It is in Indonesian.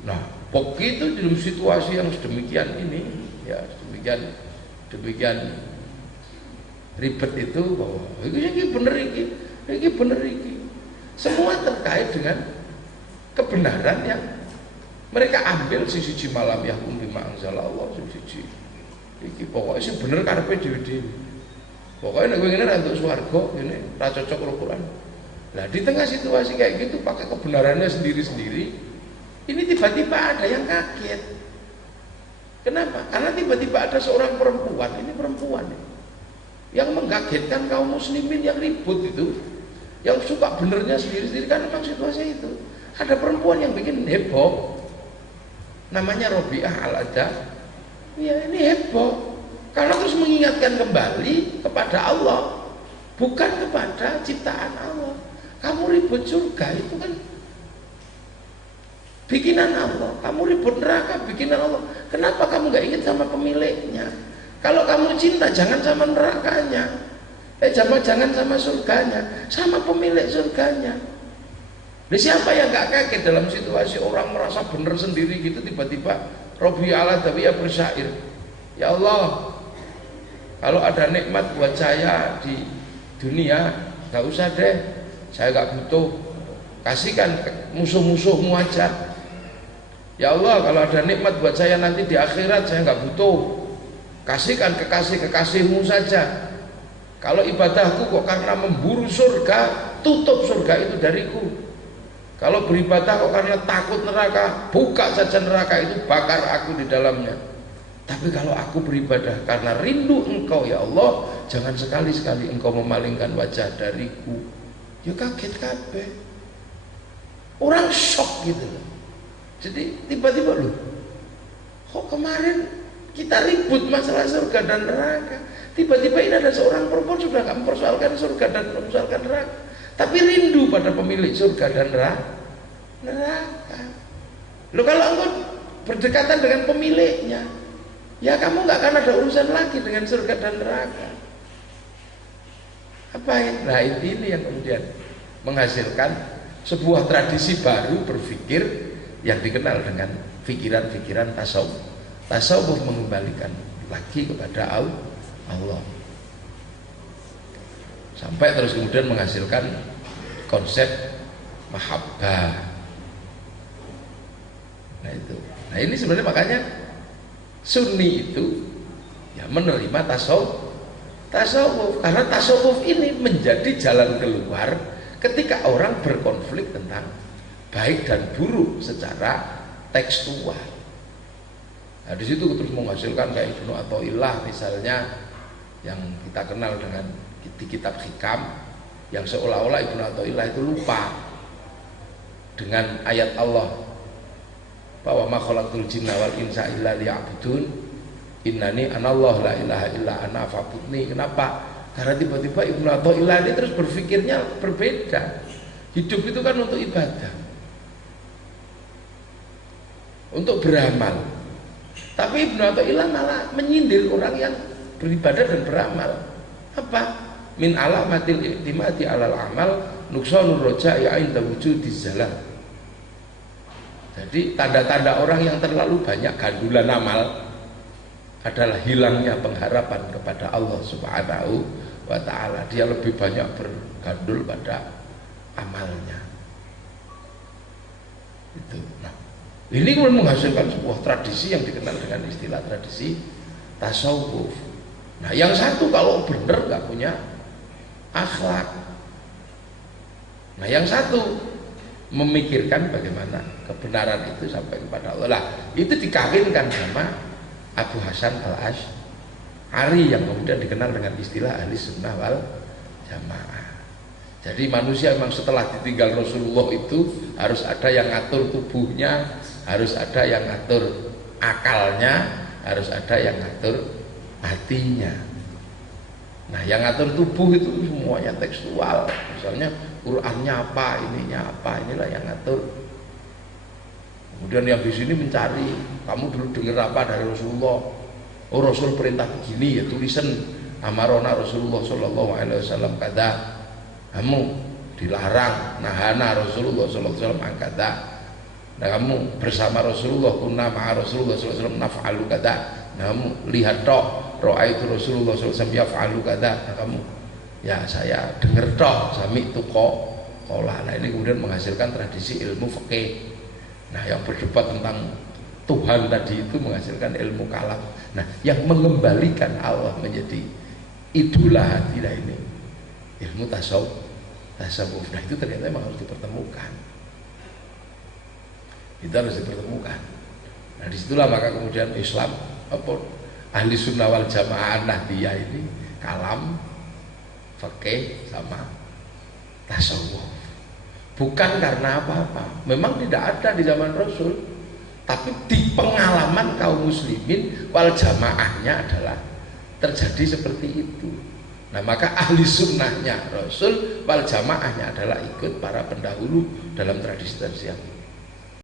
Nah, begitu dalam situasi yang sedemikian ini, ya demikian ribet itu, bahwa ini bener iki. Semua terkait dengan kebenaran yang mereka ambil. Siji malam yahkum bima anzalallah, siji iki pokoknya sing bener karepe dhewe-dhewe. Pokoknya nek kowe ngene ra entuk swarga, ngene ra cocok karo Quran. Nah, di tengah situasi kayak gitu pakai kebenarannya sendiri-sendiri, ini tiba-tiba ada yang kaget. Kenapa? Karena tiba-tiba ada seorang perempuan, ini perempuan yang mengagetkan kaum muslimin yang ribut itu, yang suka benernya sendiri-sendiri. Kan memang situasi itu ada perempuan yang bikin heboh, namanya Robiah Al-Ada. Ya, ini heboh karena terus mengingatkan kembali kepada Allah, bukan kepada ciptaan Allah. Kamu ribut surga itu kan bikinan Allah, kamu ribut neraka bikinan Allah. Kenapa kamu gak ingat sama pemiliknya? Kalau kamu cinta jangan sama nerakanya, jangan sama surganya, sama pemilik surganya. Nah, siapa yang gak kaget dalam situasi orang merasa benar sendiri gitu, tiba-tiba Robi ala Dawiyah bersyair, ya Allah, kalau ada nikmat buat saya di dunia, gak usah deh, saya gak butuh, kasihkan musuh-musuhmu aja. Ya Allah, kalau ada nikmat buat saya nanti di akhirat, saya gak butuh, kasihkan kekasih-kekasihmu saja. Kalau ibadahku kok karena memburu surga, tutup surga itu dariku. Kalau beribadah kok karena takut neraka, buka saja neraka itu, bakar aku di dalamnya. Tapi kalau aku beribadah karena rindu engkau ya Allah, jangan sekali-sekali engkau memalingkan wajah dariku. Ya kaget kabeh. Orang shock gitu loh. Jadi tiba-tiba loh, kok kemarin kita ribut masalah surga dan neraka, tiba-tiba ini ada seorang perempuan sudah gak mempersoalkan surga dan mempersoalkan neraka, tapi rindu pada pemilik surga dan neraka. Loh, kalau engkau berdekatan dengan pemiliknya, ya kamu gak akan ada urusan lagi dengan surga dan neraka. Apa ini? Nah, ini yang kemudian menghasilkan sebuah tradisi baru berpikir yang dikenal dengan pikiran-pikiran tasawuf. Tasawuf mengembalikan lagi kepada Allah. Sampai terus kemudian menghasilkan konsep mahabbah. Nah itu. Nah ini sebenarnya makanya Sunni itu ya menerima tasawuf karena tasawuf ini menjadi jalan keluar ketika orang berkonflik tentang baik dan buruk secara tekstual. Nah di situ terus menghasilkan kayak Ibnu Athaillah misalnya, yang kita kenal dengan di kitab Hikam, yang seolah-olah Ibnu Athaillah itu lupa dengan ayat Allah bahwa ma khalaqtul jinna wal insa illa liya'budun innani anallah la ilaha illa ana fa'budni. Kenapa? Karena tiba-tiba Ibnu Athaillah ini terus berpikirnya berbeda. Hidup itu kan untuk ibadah, untuk beramal. Tapi Ibnu Athaillah malah menyindir orang yang beribadah dan beramal. Apa? Min alamatil i'timadi alal amal nuqsanur raja'i 'inda wujudiz zalal. Jadi tanda-tanda orang yang terlalu banyak gandulan amal adalah hilangnya pengharapan kepada Allah Subhanahu wa ta'ala. Dia lebih banyak bergandul pada amalnya itu. Nah, ini kemudian menghasilkan sebuah tradisi yang dikenal dengan istilah tradisi tasawuf. Nah, yang satu kalau benar nggak punya akhlak. Nah, yang satu memikirkan bagaimana kebenaran itu sampai kepada Allah. Nah, itu dikawinkan sama Abu Hasan Al-Asy'ari yang kemudian dikenal dengan istilah ahli sunnah wal jamaah. Jadi manusia memang setelah ditinggal Rasulullah itu harus ada yang ngatur tubuhnya, harus ada yang ngatur akalnya, harus ada yang ngatur hatinya. Nah, yang ngatur tubuh itu semuanya tekstual. Misalnya Qur'annya apa, ininya apa, inilah yang ngatur. Kemudian yang di sini mencari, kamu dulu dengar apa dari Rasulullah? Oh, Rasul perintah begini, ya tulisan amarona Rasulullah sallallahu alaihi wasallam kata. Kamu dilarang, nahana Rasulullah sallallahu alaihi wasallam angkata. Nah, kamu bersama Rasulullah, kunna ma'a Rasulullah sallallahu alaihi wasallam naf'alu kada. Nah, kamu lihat tok, ra'aitu Rasulullah sallallahu alaihi wasallam yaf'alu kada. Nah, kamu ya saya dengar tok, sami itu kok. Nah, ini kemudian menghasilkan tradisi ilmu fikih. Nah, yang berdebat tentang Tuhan tadi itu menghasilkan ilmu kalam. Nah, yang mengembalikan Allah menjadi idola hati ini ilmu tasawuf. Nah, itu ternyata memang harus dipertemukan. Itu harus dipertemukan. Nah, disitulah maka kemudian Islam ahli sunnah wal jamaah nahdiyah ini kalam, fikih sama tasawuf. Bukan karena apa-apa. Memang tidak ada di zaman Rasul, tapi di pengalaman kaum muslimin wal jamaahnya adalah terjadi seperti itu. Nah, maka ahli sunnahnya Rasul wal jamaahnya adalah ikut para pendahulu dalam tradisi yang